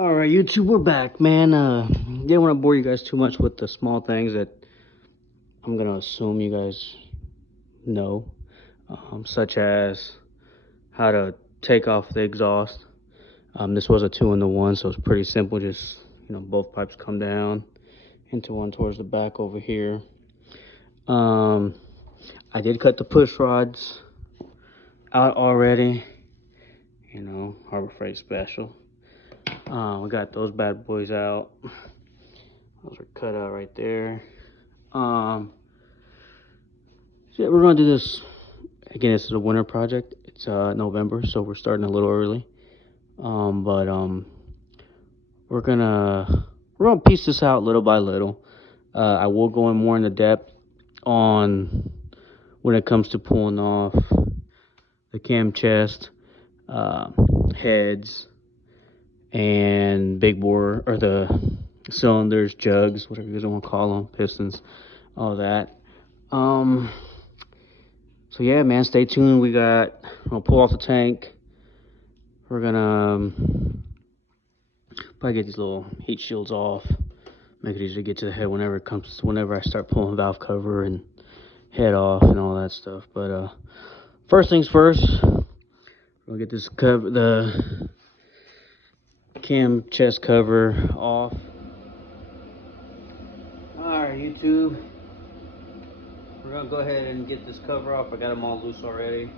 All right, YouTube, we're back, man. Didn't want to bore you guys too much with the small things that I'm gonna assume you guys know, such as how to take off the exhaust. This was a 2-in-1, so it's pretty simple. Just both pipes come down into one towards the back over here. I did cut the push rods out already. Harbor Freight special. We got those bad boys out. Those are cut out right there. So yeah, we're gonna do this again. This is a winter project. It's November, so we're starting a little early. But we're gonna piece this out little by little. I will go in more into depth on when it comes to pulling off the cam chest, heads, and big bore, or the cylinders, jugs, whatever you guys want to call them, pistons, all that. So yeah, man, stay tuned. I'll pull off the tank. We're gonna probably get these little heat shields off, make it easy to get to the head whenever I start pulling valve cover and head off and all that stuff. But first things first, we'll get this cover, the cam chest cover off. Alright, YouTube, we're gonna go ahead and get this cover off. I got them all loose already.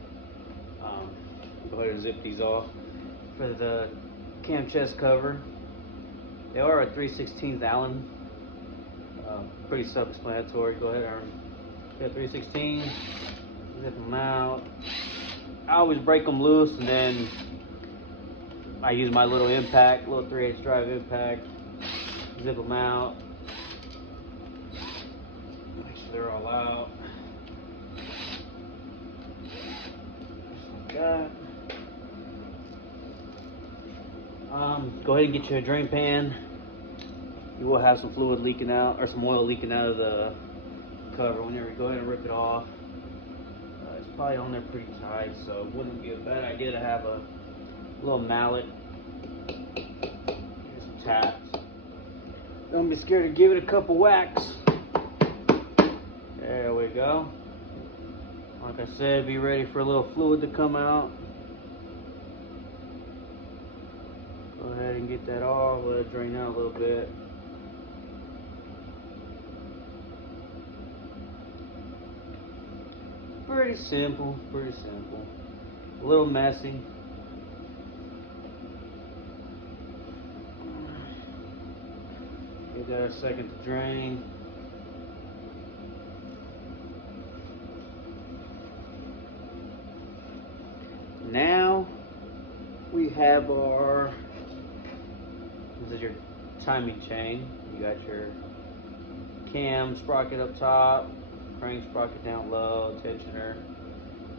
Go ahead and zip these off. For the cam chest cover, they are a 3/16 Allen. Pretty self-explanatory. Go ahead and get 3/16, zip them out. I always break them loose, and then I use my little impact, little 3/8 drive impact, zip them out, make sure they're all out. Just like that. Go ahead and get you a drain pan. You will have some fluid leaking out, or some oil leaking out of the cover. Whenever you go ahead and rip it off, it's probably on there pretty tight, so it wouldn't be a bad idea to have a little mallet. Here's some taps. Don't be scared to give it a couple whacks. There we go. Like I said, be ready for a little fluid to come out. Go ahead and get that off, let it drain out a little bit. Pretty simple, pretty simple. A little messy. Give that a second to drain. Now we have this is your timing chain. You got your cam sprocket up top, crank sprocket down low, tensioner,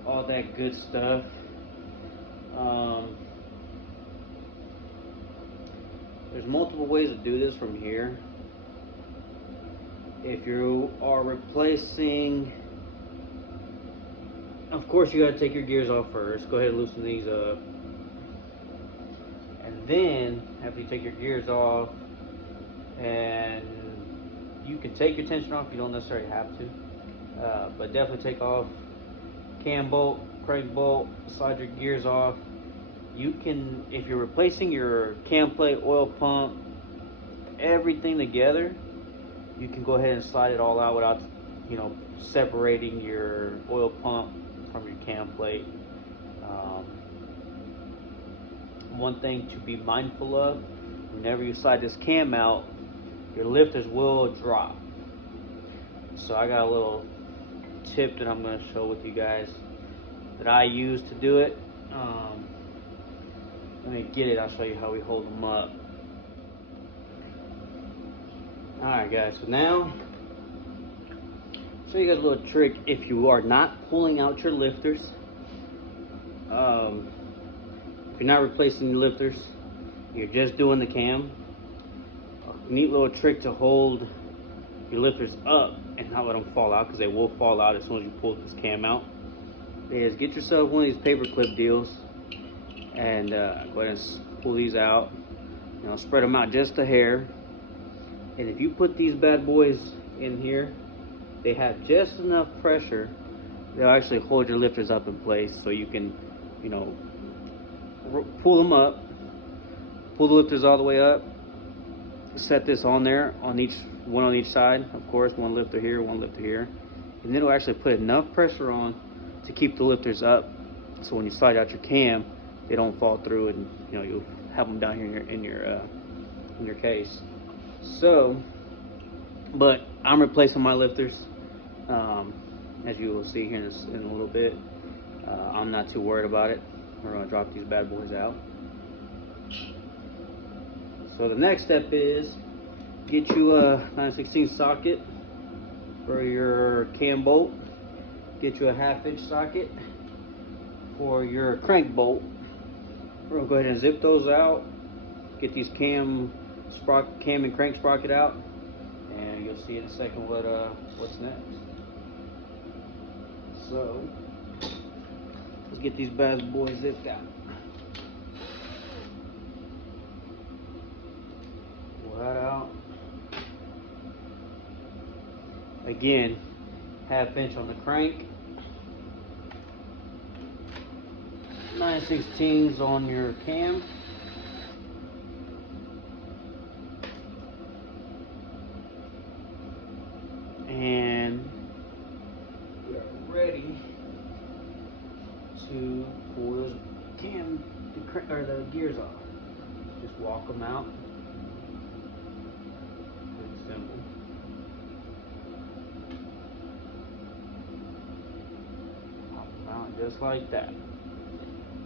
all that good stuff. There's multiple ways to do this from here. If you are replacing, of course you got to take your gears off first. Go ahead and loosen these up. And then, after you take your gears off, and you can take your tension off, you don't necessarily have to. But definitely take off cam bolt, crank bolt, slide your gears off. You can, if you're replacing your cam plate, oil pump, everything together, you can go ahead and slide it all out without, separating your oil pump from your cam plate. One thing to be mindful of, whenever you slide this cam out, your lifters will drop. So I got a little tip that I'm going to show with you guys that I use to do it. Let me get it, I'll show you how we hold them up. Alright guys, so now I'll show you guys a little trick. If you are not pulling out your lifters, if you're not replacing the lifters, you're just doing the cam, a neat little trick to hold your lifters up and not let them fall out, because they will fall out as soon as you pull this cam out, is get yourself one of these paper clip deals and go ahead and pull these out. You know, spread them out just a hair. And if you put these bad boys in here, they have just enough pressure, they'll actually hold your lifters up in place, so you can, you know, pull them up, pull the lifters all the way up, set this on there, one on each side, of course, one lifter here, one lifter here, and then it'll actually put enough pressure on to keep the lifters up, so when you slide out your cam, they don't fall through, and you know, you'll have them down here in your case. So, but I'm replacing my lifters, as you will see here in a little bit. I'm not too worried about it. We're gonna drop these bad boys out. So the next step is get you a 9/16 socket for your cam bolt. Get you a 1/2 inch socket for your crank bolt. We're gonna go ahead and zip those out. Get these cam and crank sprocket out, and you'll see in a second what's next. So let's get these bad boys zipped out. Pull that out. Again, 1/2 inch on the crank, 9/16s on your cam. And we are ready to pull this the gears off. Just walk them out. Pretty simple. Pop them out just like that.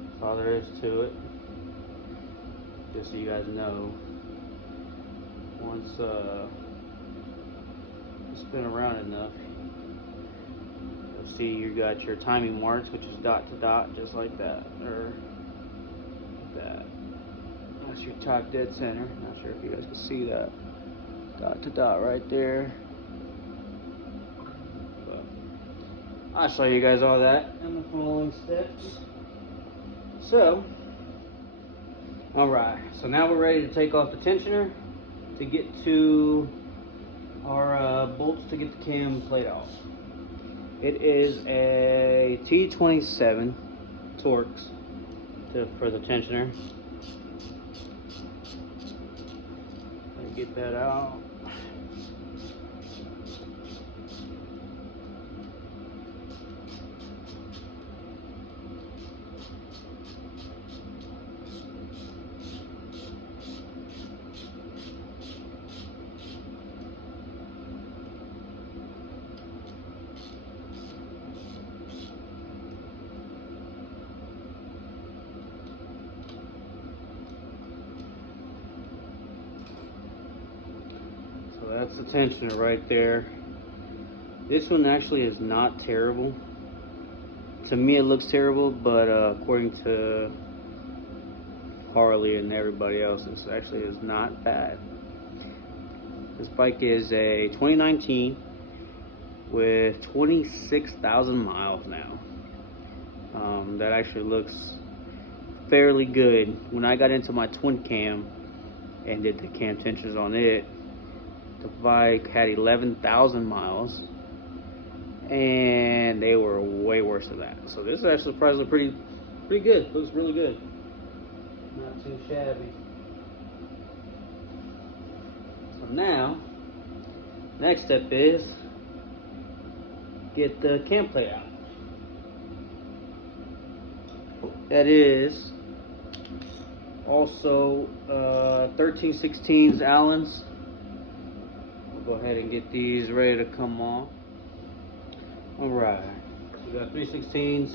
That's all there is to it. Just so you guys know, once spin around enough, you'll see you got your timing marks, which is dot to dot, just like that, or like that. That's your top dead center. Not sure if you guys can see that. Dot to dot right there. But I'll show you guys all that in the following steps. So, alright, so now we're ready to take off the tensioner to get to our bolts to get the cam plate off. It is a T27 Torx for the tensioner. Let me get that out. So that's the tensioner right there. This one actually is not terrible. To me it looks terrible, but according to Harley and everybody else, this actually is not bad. This bike is a 2019 with 26,000 miles now. That actually looks fairly good. When I got into my twin cam and did the cam tensions on it, the bike had 11,000 miles, and they were way worse than that. So this is actually surprisingly pretty good. Looks really good. Not too shabby. So now, next step is get the cam plate out. That is also 13/16 Allens. We'll go ahead and get these ready to come off. All right, we got 3/16.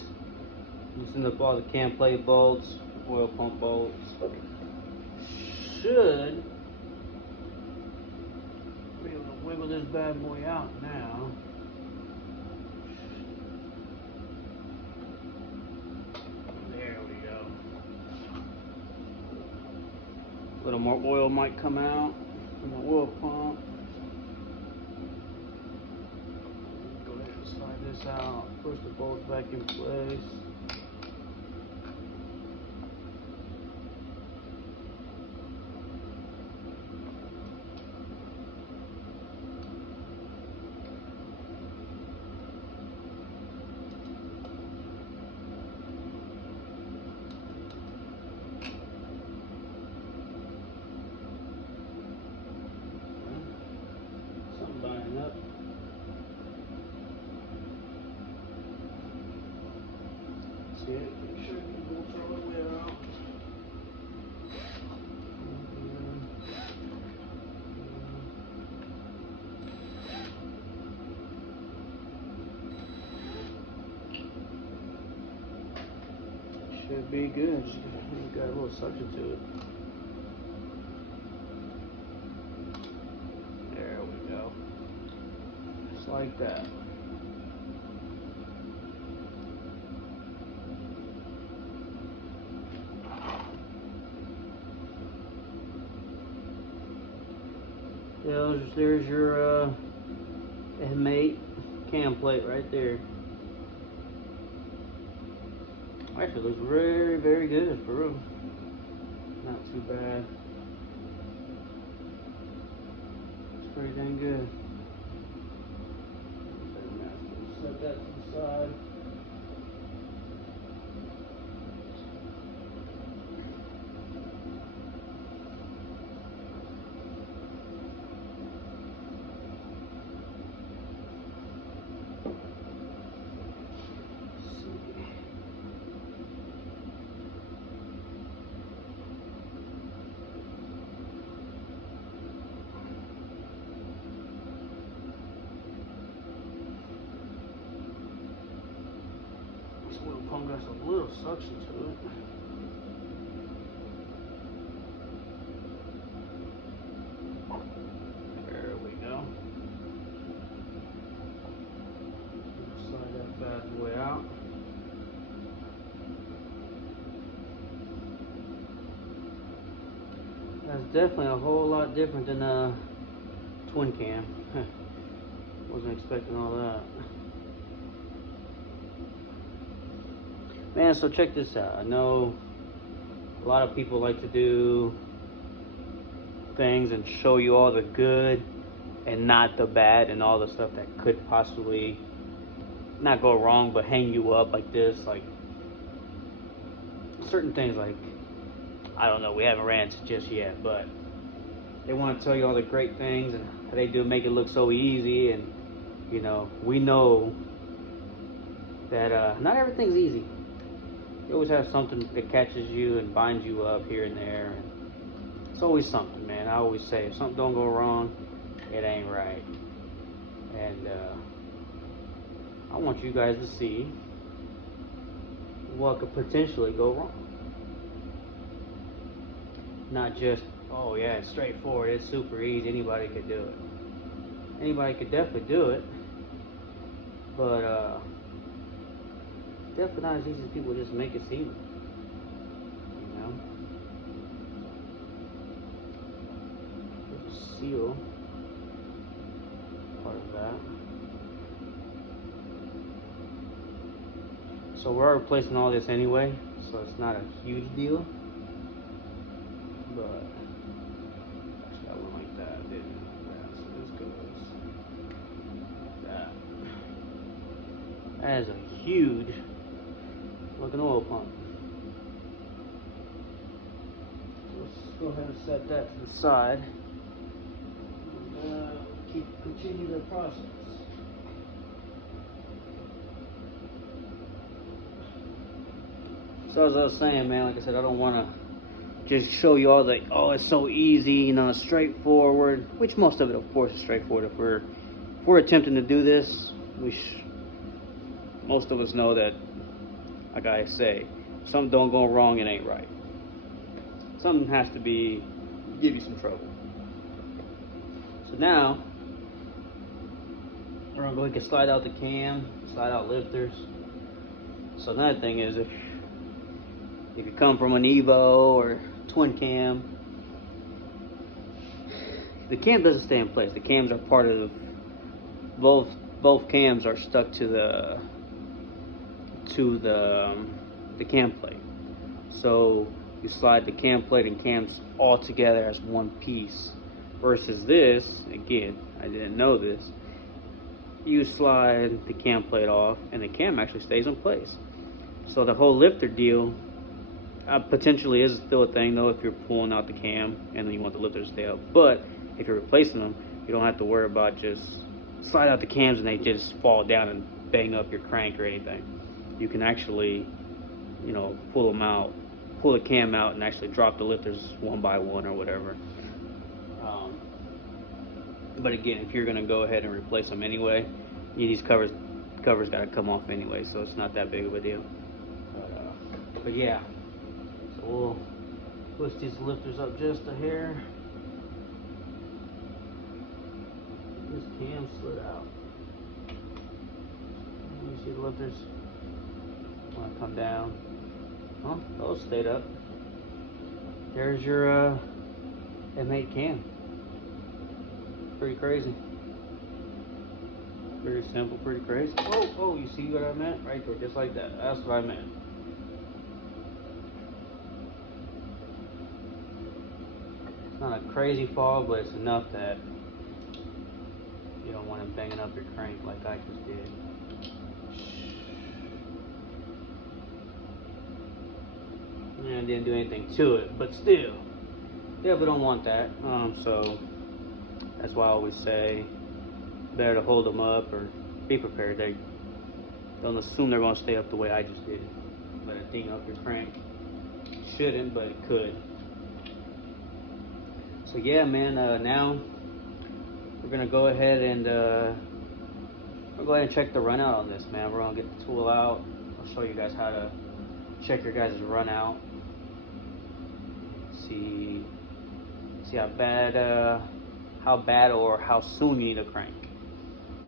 Loosen up all the cam plate bolts, oil pump bolts. Should be able to wiggle this bad boy out now. There we go. A little more oil might come out from the oil pump. Go ahead and slide this out, push the bolts back in place. See it? Make sure it goes all the way out. Should be good. Just got a little suction to it. There we go. Just like that. Yeah, there's your inmate cam plate right there. Actually looks very, very good for real. Not too bad. It's pretty dang good. Set that to the side. This little pump got a little suction to it. There we go. Slide that bad boy out. That's definitely a whole lot different than a twin cam. Wasn't expecting all that. Man, so check this out. I know a lot of people like to do things and show you all the good and not the bad and all the stuff that could possibly not go wrong but hang you up like this. Like certain things, like I don't know, we haven't ran into just yet, but they want to tell you all the great things and how they do make it look so easy. And you know, we know that not everything's easy. You always have something that catches you and binds you up here and there. And it's always something, man. I always say, if something don't go wrong, it ain't right. And I want you guys to see what could potentially go wrong. Not just, oh yeah, it's straightforward, it's super easy, anybody could do it. Anybody could definitely do it, but definitely not as easy as people just make it seem. You know? There's a seal, part of that. So we're replacing all this anyway, so it's not a huge deal. But that one like that, didn't it? Yeah, so this goes like that. That is a huge looking oil pump. Let's go ahead and set that to the side. And continue the process. So as I was saying, man, like I said, I don't want to just show you all the, oh, it's so easy, you know, straightforward, which most of it, of course, is straightforward. If we're attempting to do this, most of us know that, like I say, if something don't go wrong, it ain't right. Something has to give you some trouble. So now, we're gonna go ahead and slide out the cam, slide out lifters. So another thing is, if you come from an Evo or twin cam, the cam doesn't stay in place. The cams are part of both cams are stuck to the cam plate. So you slide the cam plate and cams all together as one piece. Versus this, again, I didn't know this, you slide the cam plate off and the cam actually stays in place. So the whole lifter deal potentially is still a thing though, if you're pulling out the cam and then you want the lifter to stay up. But if you're replacing them, you don't have to worry about just slide out the cams and they just fall down and bang up your crank or anything. You can actually you know, pull them out, pull the cam out, and actually drop the lifters one by one or whatever. Um, but again, if you're gonna go ahead and replace them anyway, these covers got to come off anyway, so it's not that big of a deal. But yeah, so we'll push these lifters up just a hair. This cam slid out. You see the lifters want to come down. Oh, those stayed up. There's your M8 cam. Pretty crazy. Pretty simple, pretty crazy. Oh, you see what I meant? Right there, just like that. That's what I meant. It's not a crazy fall, but it's enough that you don't want it banging up your crank like I just did. And I didn't do anything to it, but still. Yeah, we don't want that. So that's why I always say better to hold them up or be prepared. They don't assume they're going to stay up the way I just did. Let it ding up your crank. Shouldn't, but it could. So yeah, man. Now we're gonna go ahead and check the run out on this, man. We're gonna get the tool out. I'll show you guys how to check your guys' run out. See how bad or how soon you need a crank.